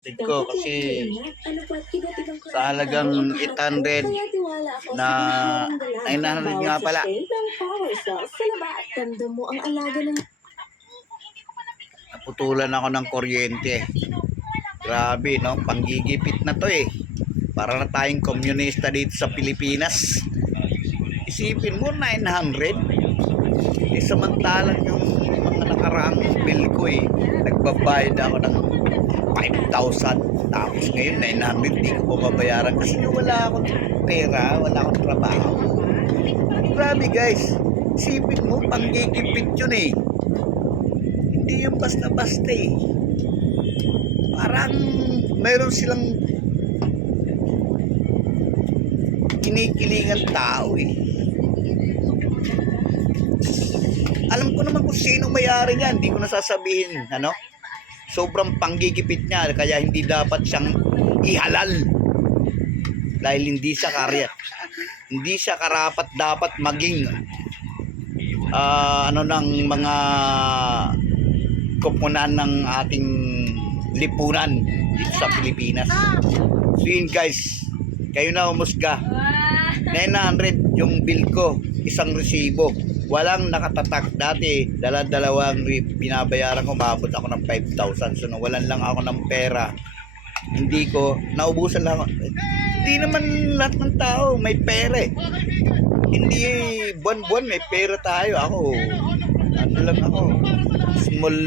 ko kasi sa halagang 800 na 900 nga pala. Naputulan ako ng kuryente. Grabe, no? Panggigipit na to eh. Para na tayong komunista dito sa Pilipinas. Isipin mo, 900. Eh, samantalang yung mga nakaraang bill ko eh. Nagbabayad ako ng 5,000. Tapos ngayon, 900. Hindi ko mababayaran kasi wala akong pera, wala akong trabaho. Grabe guys. Isipin mo, panggigipit yun eh. Hindi yung basta-basta eh. Parang mayroon silang kinikilingan tao eh. Alam ko naman kung sino may-ari niyan, hindi ko nasasabihin, ano? Sobrang panggigipit niya, kaya hindi dapat siyang ihalal. Dahil hindi siya karapat dapat maging ng mga koponan ng ating lipunan dito sa Pilipinas. So yun guys, kayo na humusga. 900 yung bill ko, isang resibo. Walang nakatatak. Dati, dalawang binabayaran ko, maabot ako ng 5,000. So nawalan lang ako ng pera. Hindi ko, naubusan lang ako. Hindi naman lahat ng tao may pera eh. Hindi buwan-buwan may pera tayo. Ako, ano lang ako, small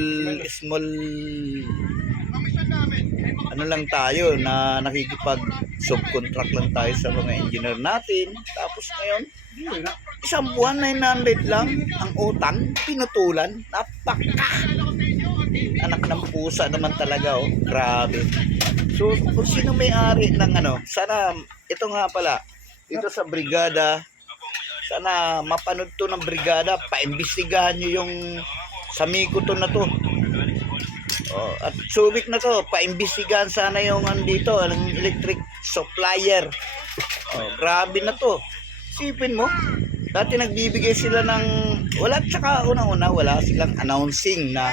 ano lang tayo na nakikipag subcontract lang tayo sa mga engineer natin. Tapos ngayon, isang buwan 900 lang ang utang, pinutulan. Napaka anak ng pusa naman talaga oh. Grabe. So kung sino may-ari ng ano, sana ito nga pala dito sa brigada, sana mapanood to ng brigada, paimbestigahan nyo yung Samiko to na to. Oh, at Subic na to, paimbestigahan sana yung andito, ang electric supplier. Oh, grabe na to. Sipin mo, dati nagbibigay sila ng wala, tsaka unang-una wala silang announcing na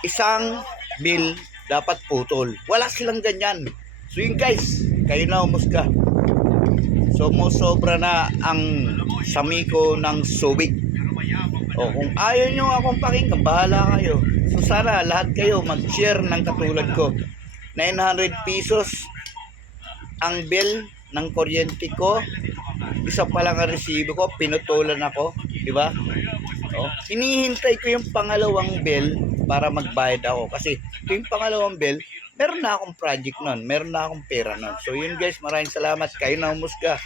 isang bill dapat putol. Wala silang ganyan. So yun guys, kayo na humusga. So sobra na ang Samiko ng Subic. O kung ayaw nyo akong pakinggan, bahala kayo. So sana lahat kayo mag-share ng katulad ko. 900 pesos ang bill ng kuryente ko. Isa pa lang ang resibo ko, pinutulan ako, di ba? O, hinihintay ko yung pangalawang bill para magbayad ako kasi yung pangalawang bill, meron na akong project nun, meron na akong pera nun. So yun guys, maraming salamat. Kayo na humusga.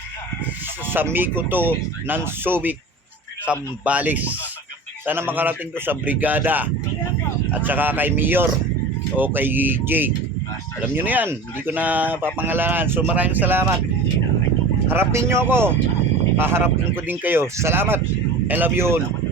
Samiko to ng Subic, Sambales. Sana makarating to sa brigada at saka kay Mayor o kay Jay. Alam nyo na yan, hindi ko na papangalanan. So maraming salamat. Harapin nyo ako, haharapin ko din kayo. Salamat. I love you all.